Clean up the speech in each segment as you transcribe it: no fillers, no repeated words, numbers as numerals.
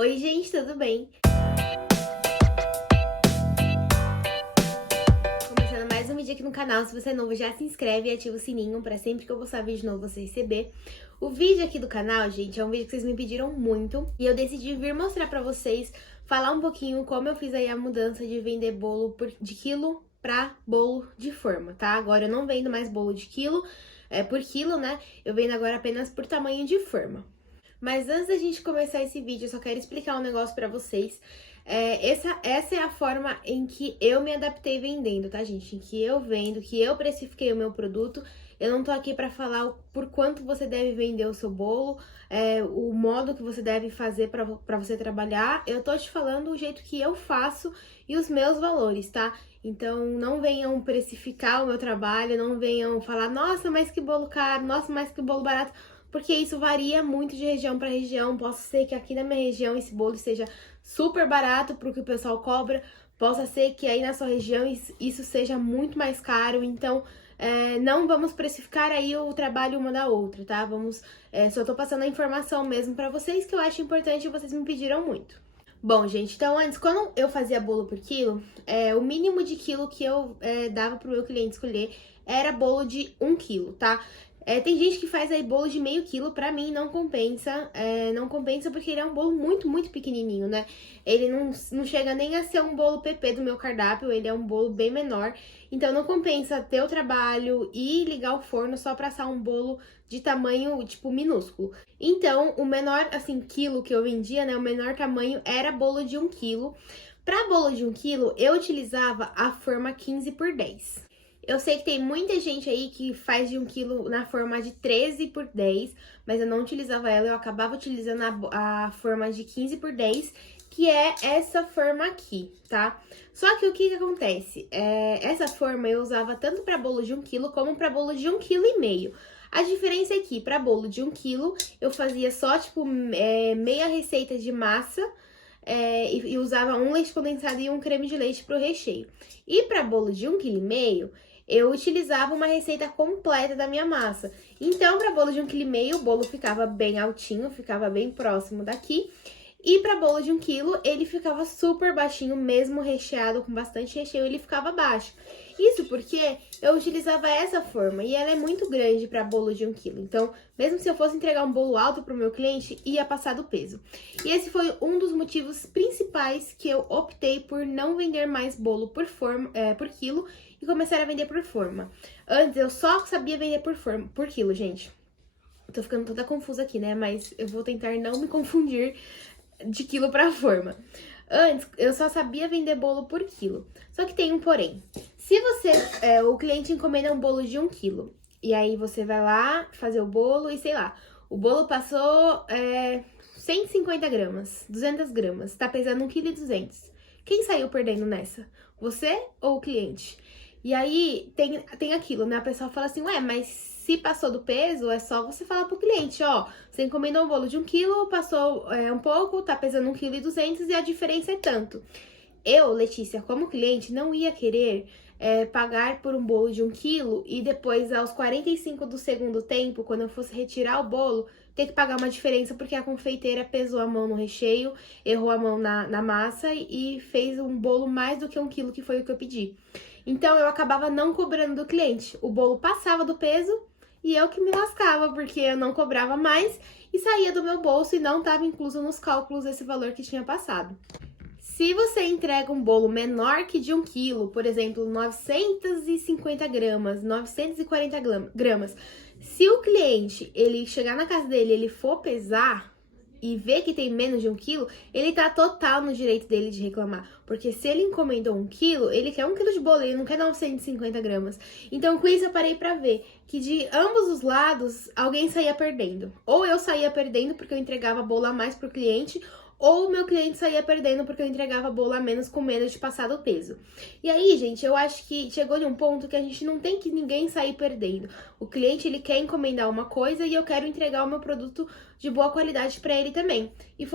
Oi, gente, tudo bem? Começando mais um vídeo aqui no canal. Se você é novo, já se inscreve e ativa o sininho para sempre que eu postar vídeo novo você receber. O vídeo aqui do canal, gente, é um vídeo que vocês me pediram muito e eu decidi vir mostrar pra vocês, falar um pouquinho como eu fiz aí a mudança de vender bolo de quilo pra bolo de forma, tá? Agora eu não vendo mais bolo de quilo, por quilo, né? Eu vendo agora apenas por tamanho de forma. Mas antes da gente começar esse vídeo, eu só quero explicar um negócio pra vocês. Essa é a forma em que eu me adaptei vendendo, tá, gente? Em que eu vendo, que eu precifiquei o meu produto. Eu não tô aqui pra falar por quanto você deve vender o seu bolo, o modo que você deve fazer pra você trabalhar. Eu tô te falando o jeito que eu faço e os meus valores, tá? Então, não venham precificar o meu trabalho, não venham falar, nossa, mas que bolo caro, nossa, mas que bolo barato, porque isso varia muito de região para região. Possa ser que aqui na minha região esse bolo seja super barato para o que o pessoal cobra, possa ser que aí na sua região isso seja muito mais caro. Então, não vamos precificar aí o trabalho uma da outra, tá? Só tô passando a informação mesmo para vocês que eu acho importante e vocês me pediram muito. Bom, gente, então antes, quando eu fazia bolo por quilo, o mínimo de quilo que eu dava pro meu cliente escolher era bolo de 1 quilo, tá? Tem gente que faz aí bolo de meio quilo, pra mim não compensa, não compensa porque ele é um bolo muito, muito pequenininho, né? Ele não chega nem a ser um bolo PP do meu cardápio, ele é um bolo bem menor, então não compensa ter o trabalho e ligar o forno só pra assar um bolo de tamanho, tipo, minúsculo. Então, o menor, assim, quilo que eu vendia, né, o menor tamanho era bolo de 1 quilo. Pra bolo de 1 quilo, eu utilizava a forma 15x10. Eu sei que tem muita gente aí que faz de 1 quilo na forma de 13x10, mas eu não utilizava ela, eu acabava utilizando a forma de 15x10, que é essa forma aqui, tá? Só que o que acontece? Essa forma eu usava tanto para bolo de 1 quilo como para bolo de 1,5 kg. A diferença é que para bolo de 1 quilo eu fazia só tipo meia receita de massa, e usava um leite condensado e um creme de leite para o recheio. E para bolo de 1,5 kg eu utilizava uma receita completa da minha massa. Então, para bolo de 1,5 kg, o bolo ficava bem altinho, ficava bem próximo daqui. E para bolo de 1 kg, ele ficava super baixinho, mesmo recheado, com bastante recheio, ele ficava baixo. Isso porque eu utilizava essa forma e ela é muito grande para bolo de 1 kg. Então, mesmo se eu fosse entregar um bolo alto para o meu cliente, ia passar do peso. E esse foi um dos motivos principais que eu optei por não vender mais bolo por quilo e começar a vender por forma. Antes eu só sabia vender por quilo, gente. Tô ficando toda confusa aqui, né? Mas eu vou tentar não me confundir de quilo para forma. Antes, eu só sabia vender bolo por quilo. Só que tem um porém. Se o cliente encomenda um bolo de 1 kg, e aí você vai lá fazer o bolo e sei lá, o bolo passou 150 gramas, 200 gramas, tá pesando 1,2 kg. Quem saiu perdendo nessa? Você ou o cliente? E aí tem aquilo, né? A pessoa fala assim, ué, mas se passou do peso, é só você falar pro cliente, ó, você encomendou um bolo de 1 kg, passou um pouco, tá pesando 1,2 kg e a diferença é tanto. Eu, Letícia, como cliente, não ia querer pagar por um bolo de 1 kg e depois, aos 45 do segundo tempo, quando eu fosse retirar o bolo, ter que pagar uma diferença porque a confeiteira pesou a mão no recheio, errou a mão na massa e fez um bolo mais do que 1 kg, que foi o que eu pedi. Então, eu acabava não cobrando do cliente. O bolo passava do peso e eu que me lascava, porque eu não cobrava mais e saía do meu bolso e não estava incluso nos cálculos esse valor que tinha passado. Se você entrega um bolo menor que de 1 kg, por exemplo, 950 gramas, 940 gramas, se o cliente, ele chegar na casa dele, ele for pesar e ver que tem menos de 1 kg, ele tá total no direito dele de reclamar. Porque se ele encomendou 1 kg, ele quer 1 kg de bolo, ele não quer 950 gramas. Então, com isso, eu parei pra ver que de ambos os lados, alguém saía perdendo. Ou eu saía perdendo porque eu entregava bolo a mais pro cliente, ou o meu cliente saía perdendo porque eu entregava bolo a menos com medo de passar do peso. E aí, gente, eu acho que chegou de um ponto que a gente não tem que ninguém sair perdendo. O cliente, ele quer encomendar uma coisa e eu quero entregar o meu produto de boa qualidade para ele também. E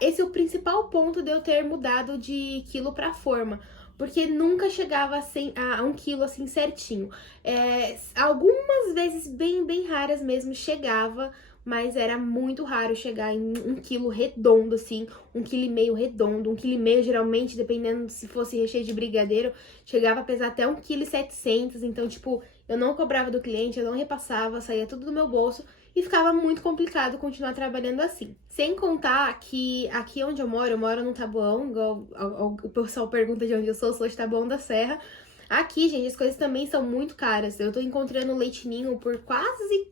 esse é o principal ponto de eu ter mudado de quilo para forma. Porque nunca chegava a 1 kg assim certinho. Algumas vezes, bem raras mesmo, chegava mas era muito raro chegar em 1 quilo redondo, assim, 1,5 quilo redondo, 1,5 quilo geralmente, dependendo se fosse recheio de brigadeiro, chegava a pesar até 1,7 kg, então, tipo, eu não cobrava do cliente, eu não repassava, saía tudo do meu bolso e ficava muito complicado continuar trabalhando assim. Sem contar que aqui onde eu moro no Taboão, igual o pessoal pergunta de onde eu sou de Taboão da Serra. Aqui, gente, as coisas também são muito caras. Eu tô encontrando leite ninho por quase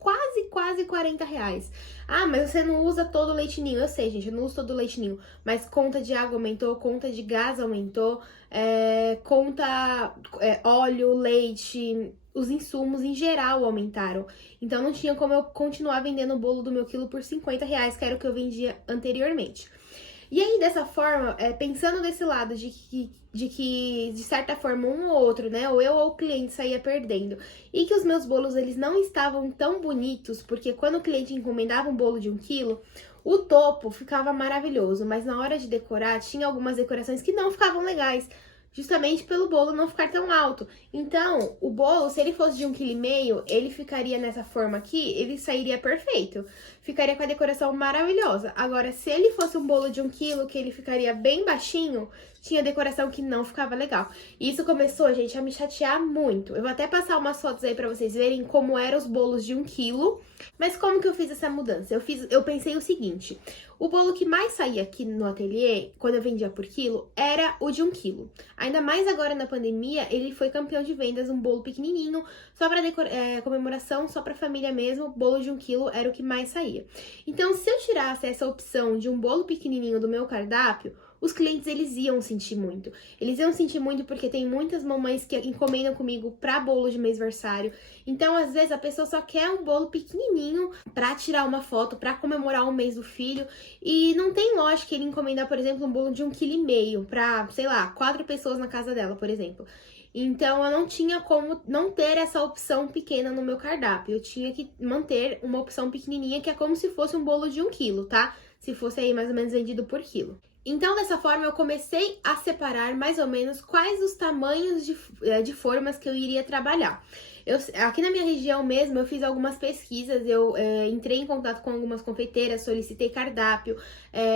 40 reais. Ah, mas você não usa todo o leite ninho. Eu sei, gente, eu não uso todo o leite ninho. Mas conta de água aumentou, conta de gás aumentou, óleo, leite, os insumos em geral aumentaram. Então não tinha como eu continuar vendendo o bolo do meu quilo por 50 reais, que era o que eu vendia anteriormente. E aí, dessa forma, pensando desse lado de que, de certa forma, um ou outro, né, ou eu ou o cliente saía perdendo, e que os meus bolos, eles não estavam tão bonitos, porque quando o cliente encomendava um bolo de 1 quilo, o topo ficava maravilhoso, mas na hora de decorar, tinha algumas decorações que não ficavam legais, justamente pelo bolo não ficar tão alto. Então, o bolo, se ele fosse de 1,5 kg, ele ficaria nessa forma aqui, ele sairia perfeito. Ficaria com a decoração maravilhosa. Agora, se ele fosse um bolo de 1 quilo, que ele ficaria bem baixinho, tinha decoração que não ficava legal. E isso começou, gente, a me chatear muito. Eu vou até passar umas fotos aí pra vocês verem como eram os bolos de 1 quilo. Mas como que eu fiz essa mudança? Eu pensei o seguinte: o bolo que mais saía aqui no ateliê, quando eu vendia por quilo, era o de 1 quilo. Ainda mais agora na pandemia, ele foi campeão de vendas, um bolo pequenininho, só pra comemoração, só pra família mesmo, bolo de 1 quilo era o que mais saía. Então, se eu tirasse essa opção de um bolo pequenininho do meu cardápio, os clientes, eles iam sentir muito. Eles iam sentir muito porque tem muitas mamães que encomendam comigo pra bolo de mêsversário. Então, às vezes, a pessoa só quer um bolo pequenininho pra tirar uma foto, pra comemorar o mês do filho. E não tem lógica ele encomendar, por exemplo, um bolo de 1,5 kg pra, sei lá, 4 pessoas na casa dela, por exemplo. Então, eu não tinha como não ter essa opção pequena no meu cardápio. Eu tinha que manter uma opção pequenininha, que é como se fosse um bolo de 1 quilo, tá? Se fosse aí mais ou menos vendido por quilo. Então, dessa forma, eu comecei a separar mais ou menos quais os tamanhos de formas que eu iria trabalhar. Aqui na minha região mesmo, eu fiz algumas pesquisas, eu entrei em contato com algumas confeiteiras, solicitei cardápio,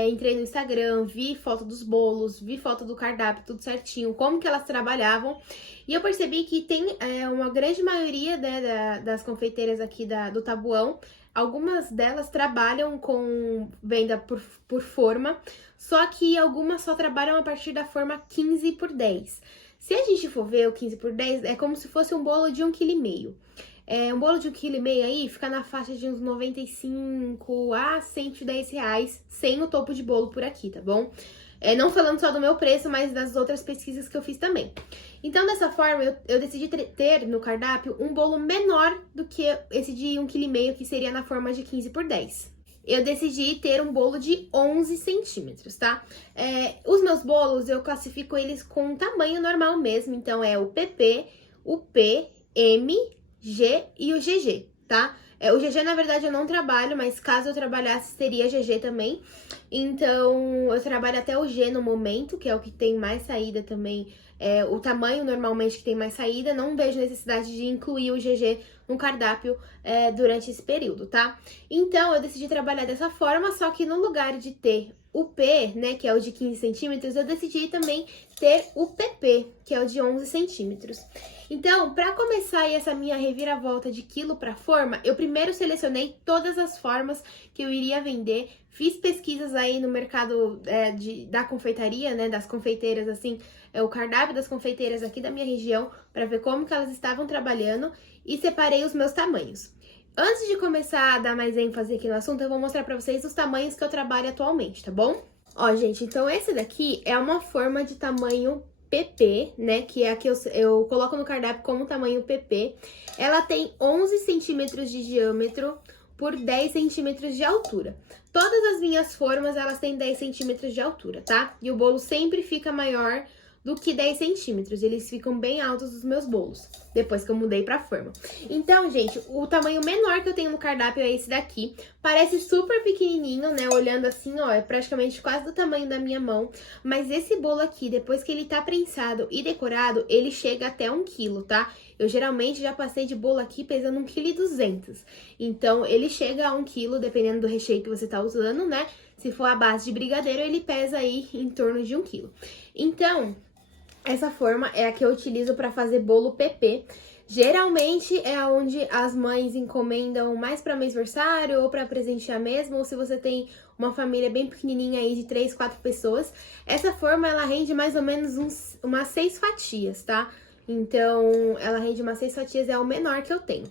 entrei no Instagram, vi foto dos bolos, vi foto do cardápio, tudo certinho, como que elas trabalhavam. E eu percebi que tem uma grande maioria, né, das confeiteiras aqui do Taboão. Algumas delas trabalham com venda por forma, só que algumas só trabalham a partir da forma 15 por 10. Se a gente for ver o 15 por 10, é como se fosse um bolo de 1,5 kg. Um bolo de 1,5 kg aí fica na faixa de uns 95 a 110 reais, sem o topo de bolo por aqui, tá bom? Não falando só do meu preço, mas das outras pesquisas que eu fiz também. Então, dessa forma, eu decidi ter no cardápio um bolo menor do que esse de 1,5 kg, que seria na forma de 15 por 10. Eu decidi ter um bolo de 11 centímetros, tá? Os meus bolos, eu classifico eles com tamanho normal mesmo. Então, é o PP, o P, M, G e o GG, tá? O GG, na verdade, eu não trabalho, mas caso eu trabalhasse, seria GG também. Então, eu trabalho até o G no momento, que é o que tem mais saída também. O tamanho, normalmente, que tem mais saída. Não vejo necessidade de incluir o GG no cardápio durante esse período, tá? Então, eu decidi trabalhar dessa forma, só que no lugar de ter o P, né, que é o de 15 centímetros, eu decidi também ter o PP, que é o de 11 centímetros. Então, para começar essa minha reviravolta de quilo para forma, eu primeiro selecionei todas as formas que eu iria vender, fiz pesquisas aí no mercado da confeitaria, né, das confeiteiras, assim, o cardápio das confeiteiras aqui da minha região, para ver como que elas estavam trabalhando e separei os meus tamanhos. Antes de começar a dar mais ênfase aqui no assunto, eu vou mostrar pra vocês os tamanhos que eu trabalho atualmente, tá bom? Ó, gente, então esse daqui é uma forma de tamanho PP, né, que é a que eu coloco no cardápio como tamanho PP. Ela tem 11 centímetros de diâmetro por 10 centímetros de altura. Todas as minhas formas, elas têm 10 centímetros de altura, tá? E o bolo sempre fica maior do que 10 centímetros. Eles ficam bem altos dos meus bolos, depois que eu mudei pra forma. Então, gente, o tamanho menor que eu tenho no cardápio é esse daqui. Parece super pequenininho, né? Olhando assim, ó, é praticamente quase do tamanho da minha mão. Mas esse bolo aqui, depois que ele tá prensado e decorado, ele chega até 1 quilo, tá? Eu geralmente já passei de bolo aqui pesando 1,2 kg. Então, ele chega a 1 quilo, dependendo do recheio que você tá usando, né? Se for a base de brigadeiro, ele pesa aí em torno de 1 quilo. Então, essa forma é a que eu utilizo para fazer bolo PP. Geralmente é onde as mães encomendam mais para mêsversário ou para presentear mesmo, ou se você tem uma família bem pequenininha aí de 3, 4 pessoas. Essa forma, ela rende mais ou menos umas 6 fatias, tá? Então, ela rende umas 6 fatias, é o menor que eu tenho.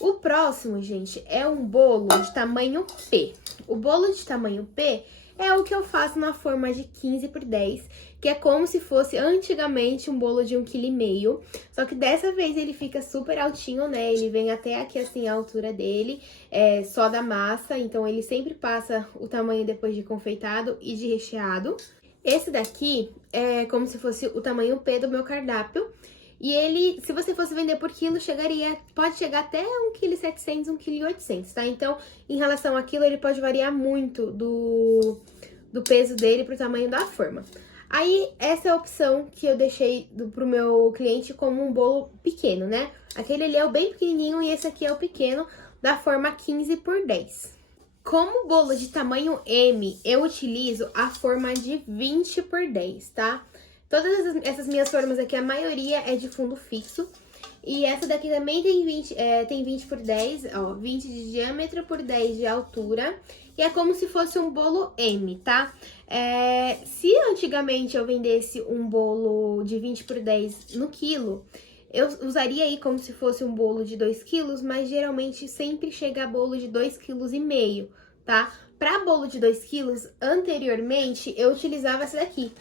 O próximo, gente, é um bolo de tamanho P. O bolo de tamanho P é o que eu faço na forma de 15 por 10, que é como se fosse antigamente um bolo de 1,5 kg. Só que dessa vez ele fica super altinho, né? Ele vem até aqui assim a altura dele, só da massa. Então ele sempre passa o tamanho depois de confeitado e de recheado. Esse daqui é como se fosse o tamanho P do meu cardápio. E ele, se você fosse vender por quilo, pode chegar até 1,7 kg, 1,8 kg, tá? Então, em relação àquilo, ele pode variar muito do peso dele pro tamanho da forma. Aí, essa é a opção que eu deixei pro meu cliente como um bolo pequeno, né? Aquele ali é o bem pequenininho e esse aqui é o pequeno, da forma 15 por 10. Como bolo de tamanho M, eu utilizo a forma de 20 por 10, tá? Todas essas minhas formas aqui, a maioria é de fundo fixo. E essa daqui também tem 20 por 10, ó, 20 de diâmetro por 10 de altura. E é como se fosse um bolo M, tá? Se antigamente eu vendesse um bolo de 20 por 10 no quilo, eu usaria aí como se fosse um bolo de 2 quilos, mas geralmente sempre chega a bolo de 2,5 kg, tá? Pra bolo de 2 quilos, anteriormente, eu utilizava essa daqui,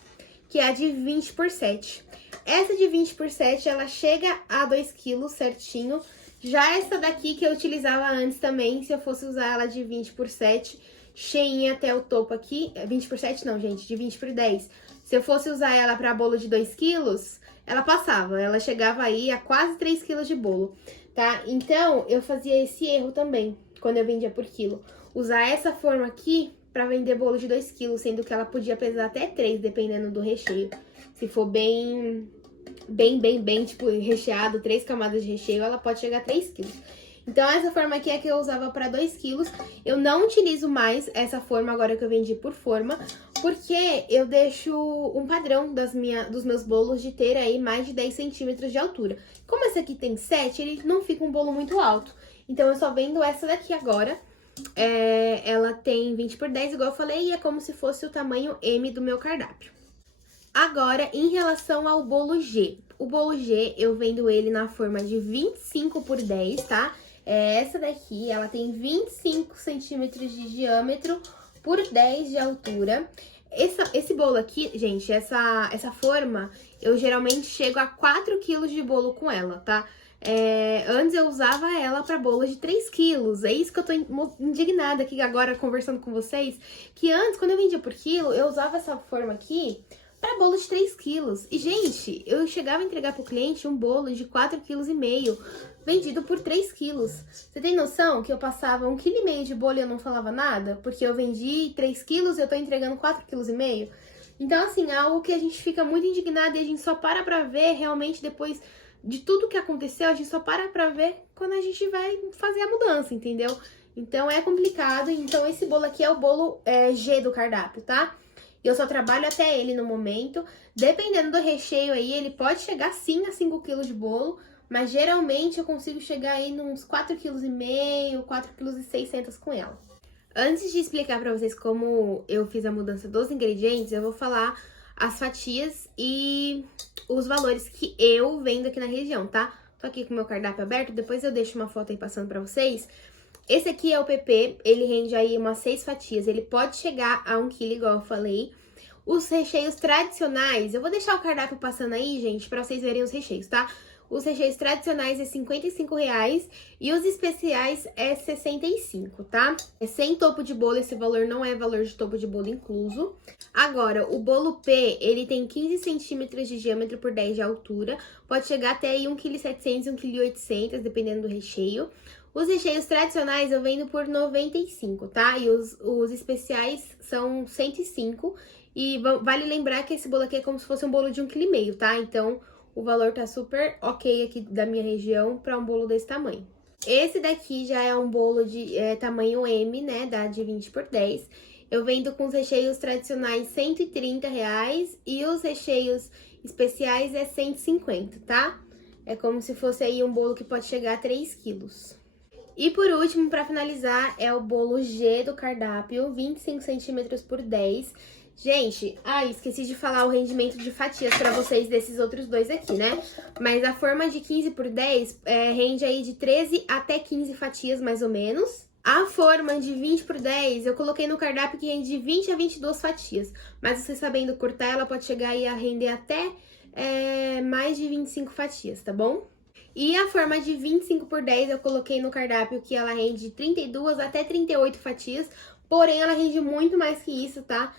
que é a de 20 por 7. Essa de 20 por 7, ela chega a 2 quilos certinho. Já essa daqui que eu utilizava antes também, se eu fosse usar ela de 20 por 7, cheinha até o topo aqui, 20 por 7 não, gente, de 20 por 10. Se eu fosse usar ela para bolo de 2 quilos, ela passava, ela chegava aí a quase 3 quilos de bolo, tá? Então, eu fazia esse erro também, quando eu vendia por quilo. Usar essa forma aqui para vender bolo de 2 quilos, sendo que ela podia pesar até 3, dependendo do recheio. Se for bem, tipo, recheado, 3 camadas de recheio, ela pode chegar a 3 quilos. Então, essa forma aqui é que eu usava para 2 quilos. Eu não utilizo mais essa forma agora que eu vendi por forma, porque eu deixo um padrão dos meus bolos de ter aí mais de 10 centímetros de altura. Como essa aqui tem 7, ele não fica um bolo muito alto. Então, eu só vendo essa daqui agora. Ela tem 20 por 10, igual eu falei, e é como se fosse o tamanho M do meu cardápio. Agora, em relação ao bolo G. O bolo G, eu vendo ele na forma de 25 por 10, tá? Essa daqui, ela tem 25 centímetros de diâmetro por 10 de altura. Esse bolo aqui, gente, essa forma, eu geralmente chego a 4 quilos de bolo com ela, tá? Antes eu usava ela para bolo de 3 quilos. É isso que eu tô indignada aqui agora conversando com vocês. Que antes, quando eu vendia por quilo, eu usava essa forma aqui para bolo de 3 quilos. E, gente, eu chegava a entregar pro cliente um bolo de 4,5 kg vendido por 3 quilos. Você tem noção que eu passava 1,5 kg de bolo e eu não falava nada? Porque eu vendi 3 quilos e eu tô entregando 4,5 kg. Então, assim, é algo que a gente fica muito indignada e a gente só para pra ver realmente depois de tudo que aconteceu, a gente só para pra ver quando a gente vai fazer a mudança, entendeu? Então, é complicado. Então, esse bolo aqui é o bolo G do cardápio, tá? Eu só trabalho até ele no momento. Dependendo do recheio aí, ele pode chegar sim a 5 kg de bolo, mas geralmente eu consigo chegar aí nos 4,5 kg, 4,6 kg com ela. Antes de explicar pra vocês como eu fiz a mudança dos ingredientes, eu vou falar as fatias e os valores que eu vendo aqui na região, tá? Tô aqui com o meu cardápio aberto, depois eu deixo uma foto aí passando pra vocês. Esse aqui é o PP, ele rende aí umas 6 fatias, ele pode chegar a 1 kg, igual eu falei. Os recheios tradicionais, eu vou deixar o cardápio passando aí, gente, pra vocês verem os recheios, tá? Os recheios tradicionais é R$ 55 e os especiais é R$ 65, tá? É sem topo de bolo, esse valor não é valor de topo de bolo incluso. Agora, o bolo P, ele tem 15 centímetros de diâmetro por 10 de altura. Pode chegar até aí 1,7 kg, 1,8 kg, dependendo do recheio. Os recheios tradicionais eu vendo por 95, tá? E os especiais são 105. E vale lembrar que esse bolo aqui é como se fosse um bolo de 1,5 kg, tá? Então, o valor tá super ok aqui da minha região para um bolo desse tamanho. Esse daqui já é um bolo de tamanho M, né? Dá de 20 por 10. Eu vendo com os recheios tradicionais R$ 130 e os recheios especiais é 150, tá? É como se fosse aí um bolo que pode chegar a 3 quilos. E por último, para finalizar, é o bolo G do cardápio, 25 centímetros por 10. Gente, esqueci de falar o rendimento de fatias para vocês desses outros dois aqui, né? Mas a forma de 15 por 10 rende aí de 13 até 15 fatias, mais ou menos. A forma de 20 por 10, eu coloquei no cardápio que rende de 20 a 22 fatias. Mas você sabendo cortar, ela pode chegar aí a render até mais de 25 fatias, tá bom? E a forma de 25 por 10 eu coloquei no cardápio que ela rende de 32 até 38 fatias, porém ela rende muito mais que isso, tá?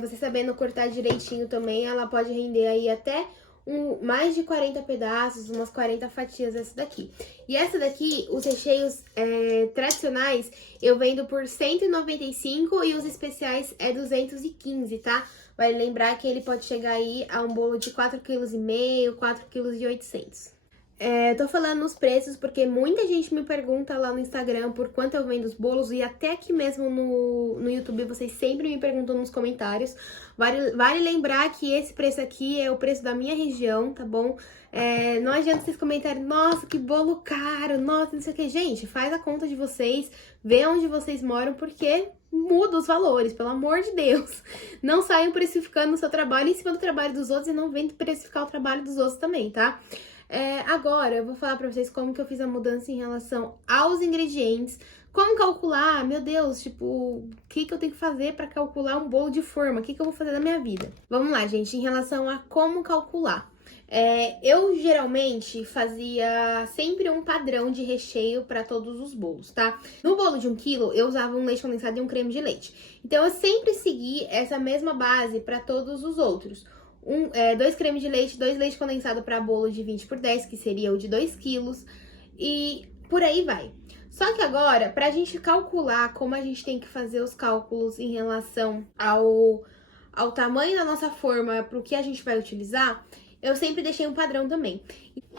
Você sabendo cortar direitinho também, ela pode render aí até mais de 40 pedaços, umas 40 fatias essa daqui. E essa daqui, os recheios tradicionais, eu vendo por 195 e os especiais é 215, tá? Vai lembrar que ele pode chegar aí a um bolo de 4,5 kg, 4,8 kg. Eu tô falando os preços porque muita gente me pergunta lá no Instagram por quanto eu vendo os bolos e até aqui mesmo no YouTube vocês sempre me perguntam nos comentários. Vale lembrar que esse preço aqui é o preço da minha região, tá bom? Não adianta vocês comentarem, nossa, que bolo caro, nossa, não sei o que. Gente, faz a conta de vocês, vê onde vocês moram, porque muda os valores, pelo amor de Deus. Não saiam precificando o seu trabalho em cima do trabalho dos outros e não venham precificar o trabalho dos outros também, tá? Agora eu vou falar pra vocês como que eu fiz a mudança em relação aos ingredientes, como calcular, meu Deus, tipo, o que eu tenho que fazer pra calcular um bolo de forma, o que eu vou fazer da minha vida. Vamos lá, gente, em relação a como calcular. Eu geralmente fazia sempre um padrão de recheio para todos os bolos, tá? No bolo de 1 kg, eu usava um leite condensado e um creme de leite. Então, eu sempre segui essa mesma base para todos os outros. 2 cremes de leite, 2 leite condensado para bolo de 20 por 10, que seria o de 2 quilos, e por aí vai. Só que agora, pra gente calcular como a gente tem que fazer os cálculos em relação ao tamanho da nossa forma, pro que a gente vai utilizar, eu sempre deixei um padrão também.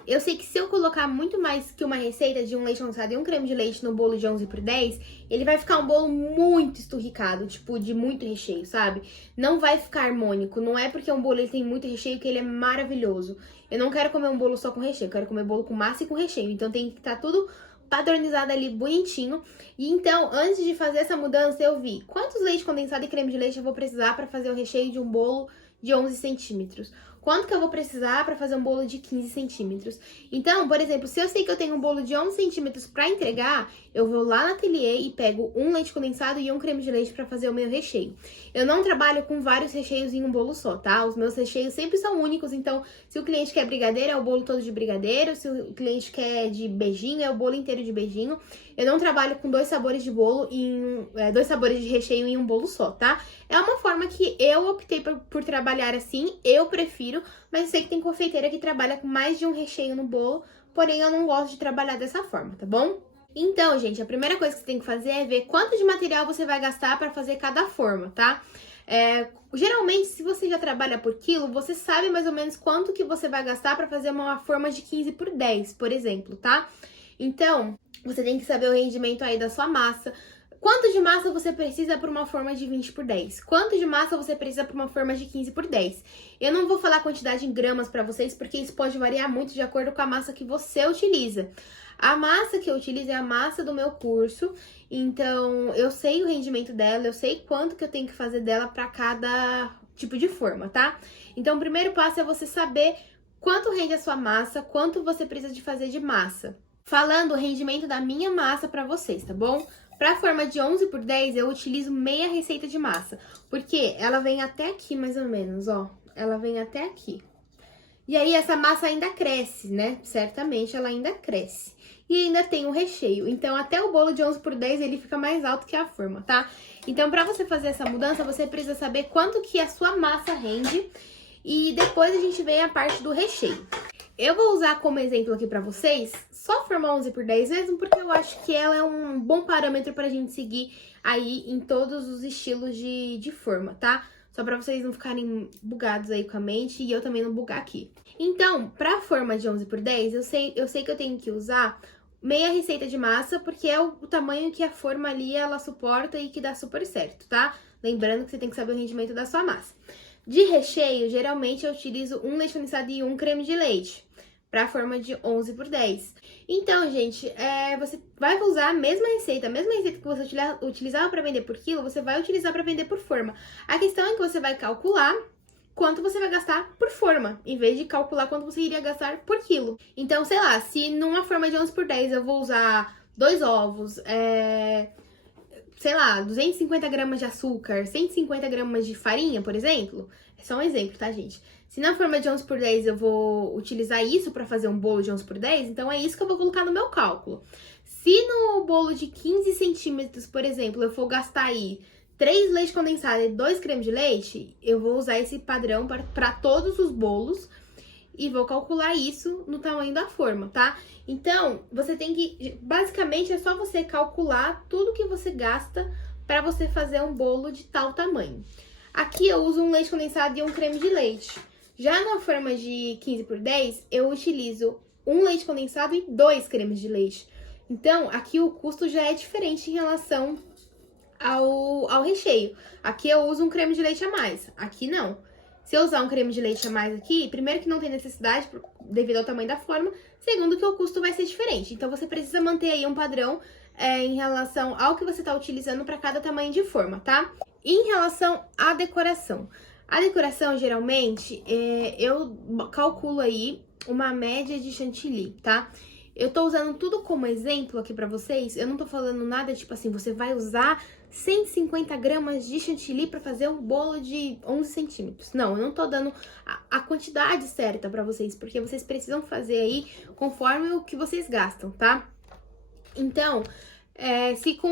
Eu sei que se eu colocar muito mais que uma receita de um leite condensado e um creme de leite no bolo de 11 por 10, ele vai ficar um bolo muito esturricado, tipo, de muito recheio, sabe? Não vai ficar harmônico. Não é porque um bolo ele tem muito recheio que ele é maravilhoso. Eu não quero comer um bolo só com recheio, eu quero comer bolo com massa e com recheio. Então tem que estar tudo padronizado ali, bonitinho. E então, antes de fazer essa mudança, eu vi quantos leite condensado e creme de leite eu vou precisar para fazer o recheio de um bolo de 11 centímetros. Quanto que eu vou precisar para fazer um bolo de 15 centímetros. Então, por exemplo, se eu sei que eu tenho um bolo de 11 centímetros para entregar, eu vou lá na ateliê e pego um leite condensado e um creme de leite para fazer o meu recheio. Eu não trabalho com vários recheios em um bolo só, tá? Os meus recheios sempre são únicos, então se o cliente quer brigadeiro, é o bolo todo de brigadeiro. Se o cliente quer de beijinho, é o bolo inteiro de beijinho. Eu não trabalho com 2 sabores de bolo, 2 sabores de recheio em um bolo só, tá? É uma forma que eu optei por trabalhar assim, eu prefiro, mas eu sei que tem confeiteira que trabalha com mais de um recheio no bolo, porém eu não gosto de trabalhar dessa forma, tá bom? Então, gente, a primeira coisa que você tem que fazer é ver quanto de material você vai gastar para fazer cada forma, tá? Geralmente, se você já trabalha por quilo, você sabe mais ou menos quanto que você vai gastar para fazer uma forma de 15 por 10, por exemplo, tá? Então, você tem que saber o rendimento aí da sua massa. Quanto de massa você precisa para uma forma de 20 por 10? Quanto de massa você precisa para uma forma de 15 por 10? Eu não vou falar a quantidade em gramas para vocês, porque isso pode variar muito de acordo com a massa que você utiliza. A massa que eu utilizo é a massa do meu curso, então eu sei o rendimento dela, eu sei quanto que eu tenho que fazer dela para cada tipo de forma, tá? Então, o primeiro passo é você saber quanto rende a sua massa, quanto você precisa de fazer de massa. Falando o rendimento da minha massa para vocês, tá bom? Para a forma de 11 por 10, eu utilizo meia receita de massa, porque ela vem até aqui mais ou menos, ó. Ela vem até aqui. E aí essa massa ainda cresce, né? Certamente ela ainda cresce. E ainda tem o recheio. Então até o bolo de 11 por 10 ele fica mais alto que a forma, tá? Então pra você fazer essa mudança, você precisa saber quanto que a sua massa rende. E depois a gente vem a parte do recheio. Eu vou usar como exemplo aqui pra vocês só a forma 11 por 10 mesmo, porque eu acho que ela é um bom parâmetro pra gente seguir aí em todos os estilos de forma, tá? Só pra vocês não ficarem bugados aí com a mente e eu também não bugar aqui. Então, pra forma de 11 por 10, eu sei que eu tenho que usar meia receita de massa, porque é o tamanho que a forma ali ela suporta e que dá super certo, tá? Lembrando que você tem que saber o rendimento da sua massa. De recheio, geralmente eu utilizo um leite condensado e um creme de leite, para a forma de 11 por 10. Então, gente, você vai usar a mesma receita que você utilizava para vender por quilo, você vai utilizar para vender por forma. A questão é que você vai calcular quanto você vai gastar por forma, em vez de calcular quanto você iria gastar por quilo. Então, sei lá, se numa forma de 11 por 10 eu vou usar 2 ovos, sei lá, 250 gramas de açúcar, 150 gramas de farinha, por exemplo. É só um exemplo, tá, gente? Se na forma de 11 por 10 eu vou utilizar isso pra fazer um bolo de 11 por 10, então é isso que eu vou colocar no meu cálculo. Se no bolo de 15 centímetros, por exemplo, eu for gastar aí 3 leite condensado e 2 creme de leite, eu vou usar esse padrão para todos os bolos e vou calcular isso no tamanho da forma, tá? Então, você tem que... Basicamente, é só você calcular tudo que você gasta para você fazer um bolo de tal tamanho. Aqui eu uso um leite condensado e um creme de leite. Já na forma de 15 por 10, eu utilizo um leite condensado e 2 cremes de leite. Então, aqui o custo já é diferente em relação ao recheio. Aqui eu uso um creme de leite a mais, aqui não. Se eu usar um creme de leite a mais aqui, primeiro que não tem necessidade devido ao tamanho da forma, segundo que o custo vai ser diferente. Então, você precisa manter aí um padrão em relação ao que você está utilizando para cada tamanho de forma, tá? Em relação à decoração. A decoração, geralmente, eu calculo aí uma média de chantilly, tá? Eu tô usando tudo como exemplo aqui pra vocês, eu não tô falando nada tipo assim, você vai usar 150 gramas de chantilly pra fazer um bolo de 11 centímetros. Não, eu não tô dando a quantidade certa pra vocês, porque vocês precisam fazer aí conforme o que vocês gastam, tá? Então, se com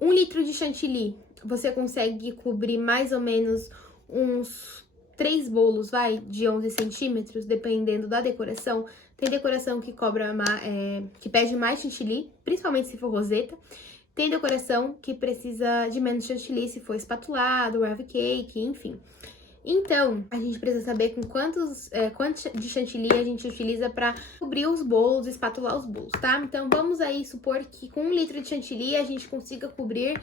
um litro de chantilly você consegue cobrir mais ou menos uns 3 bolos, de 11 centímetros, dependendo da decoração. Tem decoração que que pede mais chantilly, principalmente se for roseta. Tem decoração que precisa de menos chantilly, se for espatulado, wave cake, enfim. Então, a gente precisa saber com quanto de chantilly a gente utiliza para cobrir os bolos, espatular os bolos, tá? Então, vamos aí supor que com 1 litro de chantilly a gente consiga cobrir,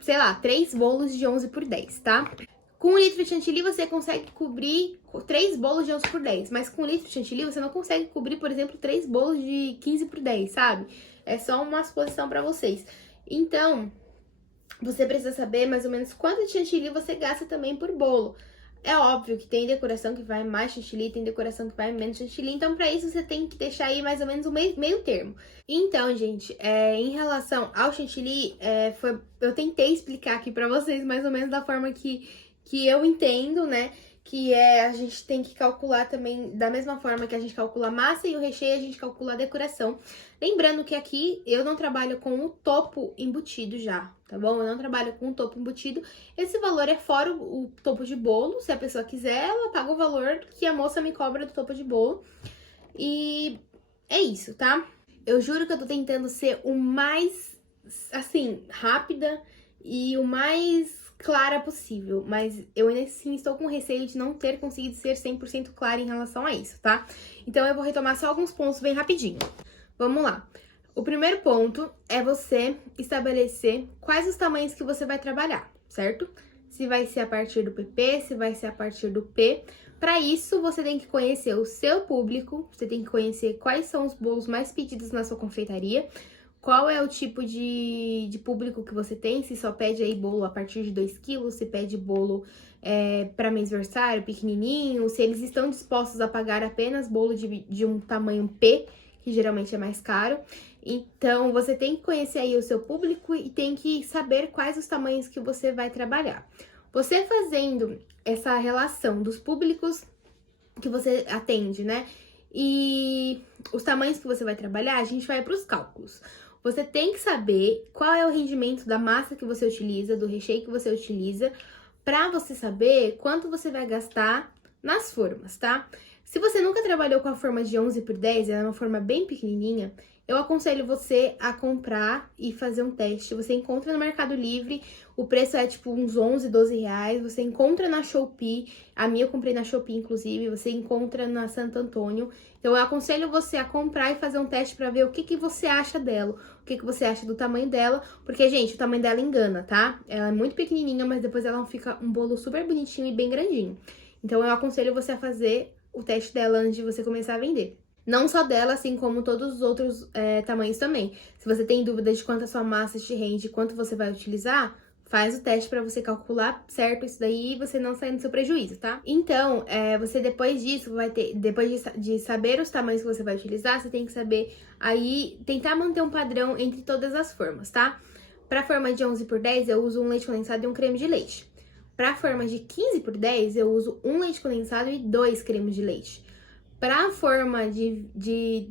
sei lá, 3 bolos de 11 por 10, tá? Com 1 litro de chantilly você consegue cobrir 3 bolos de 11 por 10, mas com 1 litro de chantilly você não consegue cobrir, por exemplo, 3 bolos de 15 por 10, sabe? É só uma suposição pra vocês. Então, você precisa saber mais ou menos quanto de chantilly você gasta também por bolo. É óbvio que tem decoração que vai mais chantilly, tem decoração que vai menos chantilly, então pra isso você tem que deixar aí mais ou menos um meio termo. Então, gente, em relação ao chantilly, eu tentei explicar aqui pra vocês mais ou menos da forma que eu entendo, né? Que a gente tem que calcular também, da mesma forma que a gente calcula a massa e o recheio, a gente calcula a decoração. Lembrando que aqui eu não trabalho com o topo embutido já, tá bom? Eu não trabalho com o topo embutido. Esse valor é fora o topo de bolo. Se a pessoa quiser, ela paga o valor que a moça me cobra do topo de bolo. E é isso, tá? Eu juro que eu tô tentando ser o mais, assim, rápida e o mais clara possível, mas eu ainda assim estou com receio de não ter conseguido ser 100% clara em relação a isso, tá? Então eu vou retomar só alguns pontos bem rapidinho. Vamos lá. O primeiro ponto é você estabelecer quais os tamanhos que você vai trabalhar, certo? Se vai ser a partir do PP, se vai ser a partir do P. Para isso, você tem que conhecer o seu público, você tem que conhecer quais são os bolos mais pedidos na sua confeitaria, qual é o tipo de público que você tem, se só pede aí bolo a partir de 2 quilos, se pede bolo para mêsversário, pequenininho, se eles estão dispostos a pagar apenas bolo de um tamanho P, que geralmente é mais caro. Então, você tem que conhecer aí o seu público e tem que saber quais os tamanhos que você vai trabalhar. Você fazendo essa relação dos públicos que você atende, né? E os tamanhos que você vai trabalhar, a gente vai para os cálculos. Você tem que saber qual é o rendimento da massa que você utiliza, do recheio que você utiliza, para você saber quanto você vai gastar nas formas, tá? Se você nunca trabalhou com a forma de 11x10, ela é uma forma bem pequenininha, eu aconselho você a comprar e fazer um teste. Você encontra no Mercado Livre, o preço é tipo uns 11, 12 reais. Você encontra na Shopee, a minha eu comprei na Shopee, inclusive. Você encontra na Santo Antônio. Então, eu aconselho você a comprar e fazer um teste pra ver o que você acha dela. O que você acha do tamanho dela. Porque, gente, o tamanho dela engana, tá? Ela é muito pequenininha, mas depois ela fica um bolo super bonitinho e bem grandinho. Então, eu aconselho você a fazer o teste dela antes de você começar a vender. Não só dela, assim como todos os outros tamanhos também. Se você tem dúvida de quanto a sua massa te rende, quanto você vai utilizar, faz o teste para você calcular certo isso daí e você não sair no seu prejuízo, tá? Então, você depois disso vai ter, depois de saber os tamanhos que você vai utilizar, você tem que saber aí, tentar manter um padrão entre todas as formas, tá? Para forma de 11x10, eu uso um leite condensado e um creme de leite. Para forma de 15x10, eu uso um leite condensado e 2 cremes de leite. Para a forma de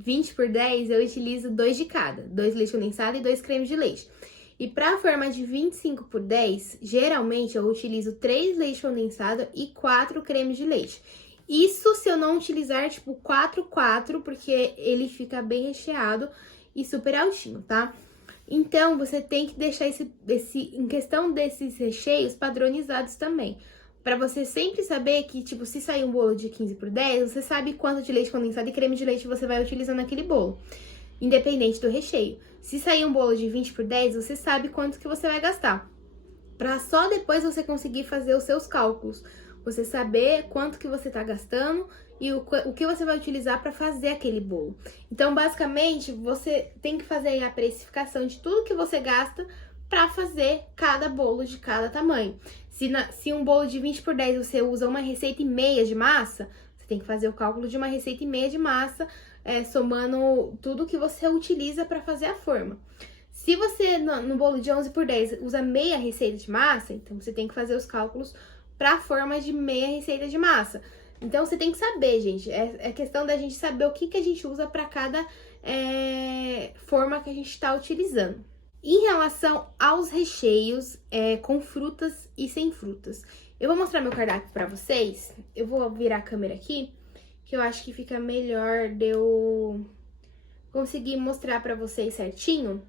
20x10, eu utilizo 2 de cada, 2 leite condensado e 2 cremes de leite. E para a forma de 25x10, geralmente eu utilizo 3 leite condensado e 4 cremes de leite. Isso se eu não utilizar, tipo, 4, porque ele fica bem recheado e super altinho, tá? Então, você tem que deixar em questão desses recheios padronizados também. Pra você sempre saber que, tipo, se sair um bolo de 15x10, você sabe quanto de leite condensado e creme de leite você vai utilizar naquele bolo, independente do recheio. Se sair um bolo de 20x10, você sabe quanto que você vai gastar. Pra só depois você conseguir fazer os seus cálculos. Você saber quanto que você tá gastando e o que você vai utilizar para fazer aquele bolo. Então, basicamente, você tem que fazer aí a precificação de tudo que você gasta para fazer cada bolo de cada tamanho. Se um bolo de 20x10 você usa uma receita e meia de massa, você tem que fazer o cálculo de uma receita e meia de massa, somando tudo que você utiliza para fazer a forma. Se você, no bolo de 11x10, usa meia receita de massa, então você tem que fazer os cálculos para a forma de meia receita de massa. Então, você tem que saber, gente, é questão da gente saber o que a gente usa para cada forma que a gente está utilizando. Em relação aos recheios com frutas e sem frutas, eu vou mostrar meu cardápio para vocês. Eu vou virar a câmera aqui, que eu acho que fica melhor de eu conseguir mostrar para vocês certinho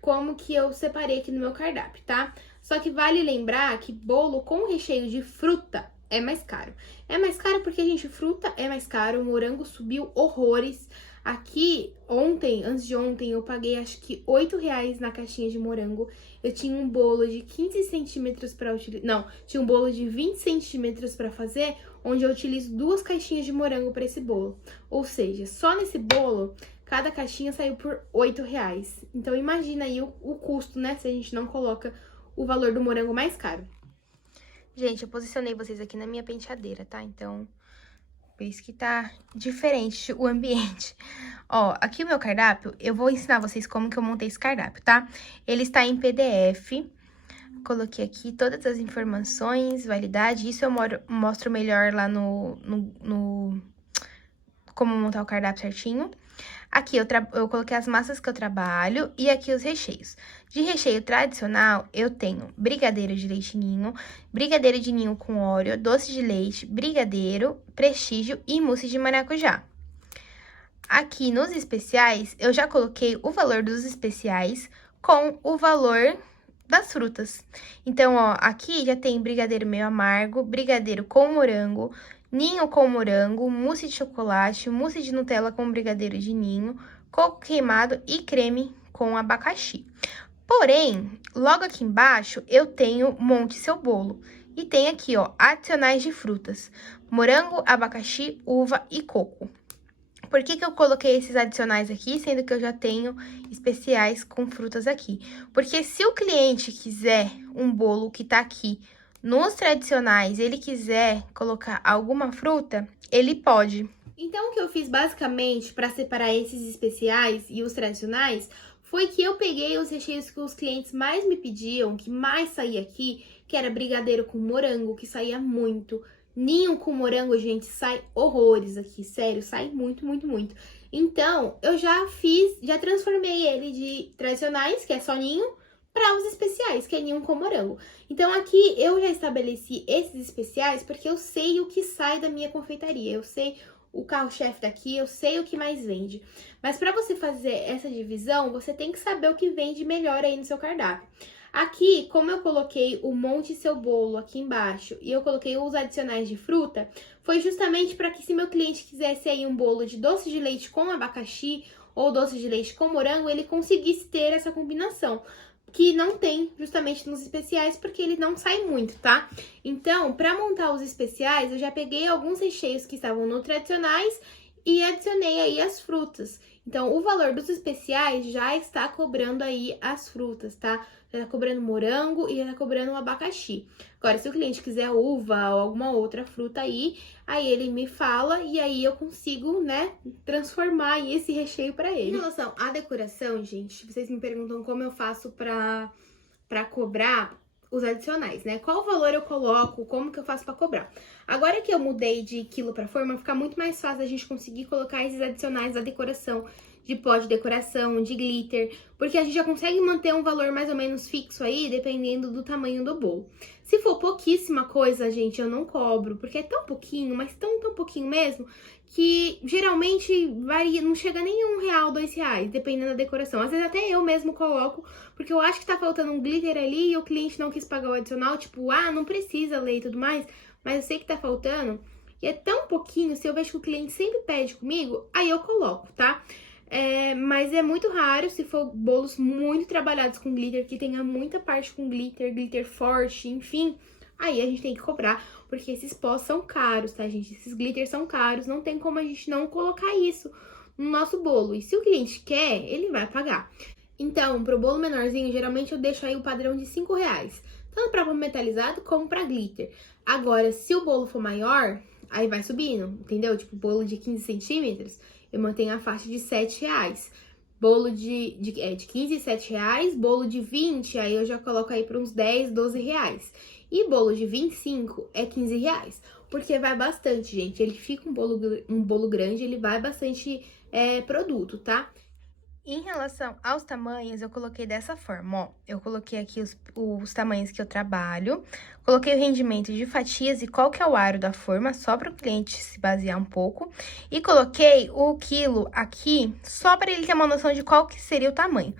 como que eu separei aqui no meu cardápio, tá? Só que vale lembrar que bolo com recheio de fruta é mais caro. É mais caro porque, gente, fruta é mais caro, o morango subiu horrores. Aqui, antes de ontem, eu paguei acho que R$8 na caixinha de morango. Eu tinha um bolo de 15 centímetros pra utilizar. Não, tinha um bolo de 20 centímetros pra fazer, onde eu utilizo 2 caixinhas de morango pra esse bolo. Ou seja, só nesse bolo, cada caixinha saiu por R$8. Então, imagina aí o custo, né? Se a gente não coloca o valor do morango mais caro. Gente, eu posicionei vocês aqui na minha penteadeira, tá? Então, por isso que tá diferente o ambiente. Ó, aqui o meu cardápio, eu vou ensinar vocês como que eu montei esse cardápio, tá? Ele está em PDF. Coloquei aqui todas as informações, validade. Isso eu mostro melhor lá no como montar o cardápio certinho. Aqui eu coloquei as massas que eu trabalho e aqui os recheios. De recheio tradicional, eu tenho brigadeiro de leite ninho, brigadeiro de ninho com Oreo, doce de leite, brigadeiro, prestígio e mousse de maracujá. Aqui nos especiais, eu já coloquei o valor dos especiais com o valor das frutas. Então, ó, aqui já tem brigadeiro meio amargo, brigadeiro com morango, ninho com morango, mousse de chocolate, mousse de Nutella com brigadeiro de ninho, coco queimado e creme com abacaxi. Porém, logo aqui embaixo, eu tenho Monte Seu Bolo. E tem aqui, ó, adicionais de frutas, morango, abacaxi, uva e coco. Por que eu coloquei esses adicionais aqui, sendo que eu já tenho especiais com frutas aqui? Porque se o cliente quiser um bolo que tá aqui nos tradicionais, ele quiser colocar alguma fruta, ele pode. Então, o que eu fiz basicamente para separar esses especiais e os tradicionais foi que eu peguei os recheios que os clientes mais me pediam, que mais saía aqui, que era brigadeiro com morango, que saía muito. Ninho com morango, gente, sai horrores aqui, sério, sai muito, muito, muito. Então, eu já transformei ele de tradicionais, que é só ninho, para os especiais, que é ninho com morango. Então, aqui eu já estabeleci esses especiais porque eu sei o que sai da minha confeitaria, eu sei o carro-chefe daqui, eu sei o que mais vende. Mas para você fazer essa divisão, você tem que saber o que vende melhor aí no seu cardápio. Aqui, como eu coloquei o Monte Seu Bolo aqui embaixo e eu coloquei os adicionais de fruta, foi justamente para que se meu cliente quisesse aí um bolo de doce de leite com abacaxi ou doce de leite com morango, ele conseguisse ter essa combinação, que não tem justamente nos especiais, porque ele não sai muito, tá? Então, para montar os especiais, eu já peguei alguns recheios que estavam no tradicionais e adicionei aí as frutas. Então, o valor dos especiais já está cobrando aí as frutas, tá? Já tá cobrando morango e já tá cobrando o abacaxi. Agora, se o cliente quiser uva ou alguma outra fruta aí ele me fala e aí eu consigo, né, transformar aí esse recheio pra ele. Em relação à decoração, gente, vocês me perguntam como eu faço pra cobrar os adicionais, né? Qual valor eu coloco, como que eu faço pra cobrar. Agora que eu mudei de quilo pra forma, fica muito mais fácil a gente conseguir colocar esses adicionais da decoração, de pó de decoração, de glitter, porque a gente já consegue manter um valor mais ou menos fixo aí, dependendo do tamanho do bolo. Se for pouquíssima coisa, gente, eu não cobro, porque é tão pouquinho, mas tão pouquinho mesmo, que geralmente varia, não chega nem a R$1, R$2, dependendo da decoração. Às vezes até eu mesmo coloco, porque eu acho que tá faltando um glitter ali e o cliente não quis pagar o adicional, tipo, não precisa ler e tudo mais, mas eu sei que tá faltando, e é tão pouquinho, se eu vejo que o cliente sempre pede comigo, aí eu coloco, tá? Mas é muito raro se for bolos muito trabalhados com glitter, que tenha muita parte com glitter, glitter forte, enfim, aí a gente tem que cobrar, porque esses pós são caros, tá, gente? Esses glitters são caros, não tem como a gente não colocar isso no nosso bolo. E se o cliente quer, ele vai pagar. Então, pro bolo menorzinho, geralmente eu deixo aí o padrão de R$5, tanto pra bolo metalizado como pra glitter. Agora, se o bolo for maior, aí vai subindo, entendeu? Tipo, bolo de 15 centímetros, eu mantenho a faixa de R$7. Bolo de 15, R$7. Bolo de 20, aí eu já coloco aí para uns 10, R$12. E bolo de 25 é R$15. Porque vai bastante, gente. Ele fica um bolo grande, ele vai bastante produto, tá? Em relação aos tamanhos, eu coloquei dessa forma, ó. Eu coloquei aqui os tamanhos que eu trabalho, coloquei o rendimento de fatias e qual que é o aro da forma, só para o cliente se basear um pouco. E coloquei o quilo aqui, só para ele ter uma noção de qual que seria o tamanho.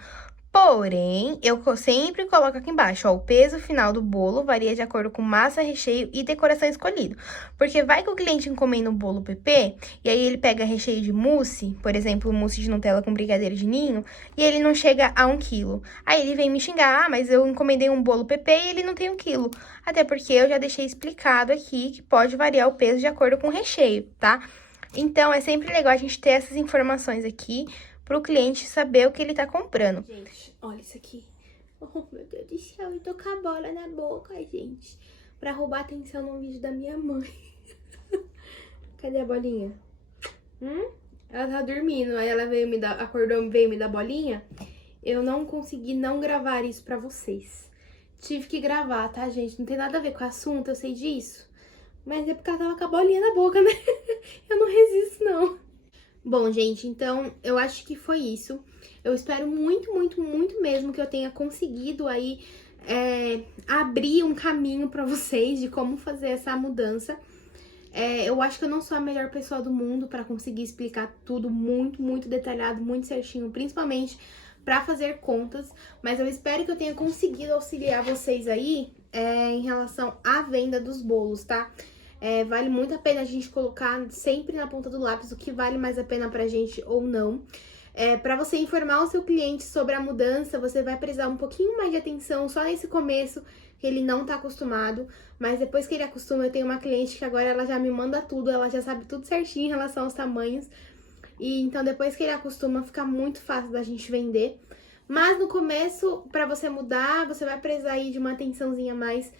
Porém, eu sempre coloco aqui embaixo, ó, o peso final do bolo varia de acordo com massa, recheio e decoração escolhido. Porque vai que o cliente encomenda um bolo PP, e aí ele pega recheio de mousse, por exemplo, mousse de Nutella com brigadeiro de ninho, e ele não chega a 1 quilo. Aí ele vem me xingar, mas eu encomendei um bolo PP e ele não tem 1 quilo. Até porque eu já deixei explicado aqui que pode variar o peso de acordo com o recheio, tá? Então, é sempre legal a gente ter essas informações aqui, pro cliente saber o que ele tá comprando. Gente, olha isso aqui. Oh, meu Deus do céu, eu tô com a bola na boca, gente. Pra roubar atenção no vídeo da minha mãe. Cadê a bolinha? Ela tá dormindo, aí ela acordou, veio me dar bolinha. Eu não consegui não gravar isso pra vocês. Tive que gravar, tá, gente? Não tem nada a ver com o assunto, eu sei disso. Mas é porque ela tava com a bolinha na boca, né? Eu não resisto, não. Bom, gente, então eu acho que foi isso. Eu espero muito, muito, muito mesmo que eu tenha conseguido aí abrir um caminho pra vocês de como fazer essa mudança. Eu acho que eu não sou a melhor pessoa do mundo pra conseguir explicar tudo muito, muito detalhado, muito certinho, principalmente pra fazer contas. Mas eu espero que eu tenha conseguido auxiliar vocês aí em relação à venda dos bolos, tá? Vale muito a pena a gente colocar sempre na ponta do lápis o que vale mais a pena pra gente ou não. Pra você informar o seu cliente sobre a mudança, você vai precisar um pouquinho mais de atenção só nesse começo, que ele não tá acostumado. Mas depois que ele acostuma, eu tenho uma cliente que agora ela já me manda tudo, ela já sabe tudo certinho em relação aos tamanhos. E então depois que ele acostuma, fica muito fácil da gente vender. Mas no começo, pra você mudar, você vai precisar aí de uma atençãozinha mais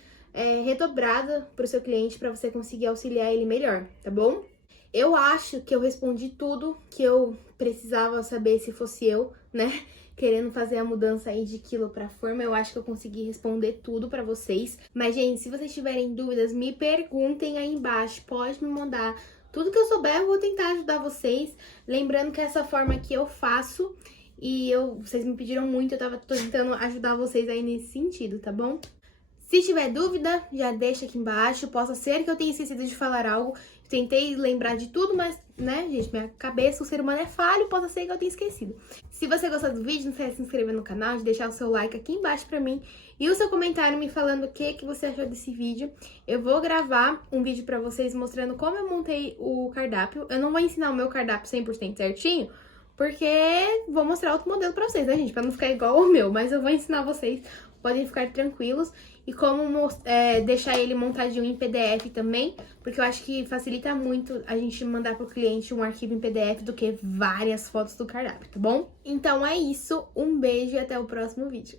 redobrada pro seu cliente pra você conseguir auxiliar ele melhor, tá bom? Eu acho que eu respondi tudo que eu precisava saber se fosse eu, né? querendo fazer a mudança aí de quilo pra forma. Eu acho que eu consegui responder tudo pra vocês. Mas, gente, se vocês tiverem dúvidas, me perguntem aí embaixo. Pode me mandar. Tudo que eu souber, eu vou tentar ajudar vocês. Lembrando que essa forma aqui eu faço e vocês me pediram muito, tô tentando ajudar vocês aí nesse sentido, tá bom? Se tiver dúvida, já deixa aqui embaixo. Possa ser que eu tenha esquecido de falar algo. Tentei lembrar de tudo, mas, né, gente, minha cabeça, o ser humano é falho, pode ser que eu tenha esquecido. Se você gostou do vídeo, não esquece de se inscrever no canal, de deixar o seu like aqui embaixo pra mim e o seu comentário me falando o que você achou desse vídeo. Eu vou gravar um vídeo pra vocês mostrando como eu montei o cardápio. Eu não vou ensinar o meu cardápio 100% certinho, porque vou mostrar outro modelo pra vocês, né, gente? Pra não ficar igual ao meu, mas eu vou ensinar vocês, podem ficar tranquilos. E como deixar ele montadinho em PDF também, porque eu acho que facilita muito a gente mandar pro cliente um arquivo em PDF do que várias fotos do cardápio, tá bom? Então é isso, um beijo e até o próximo vídeo.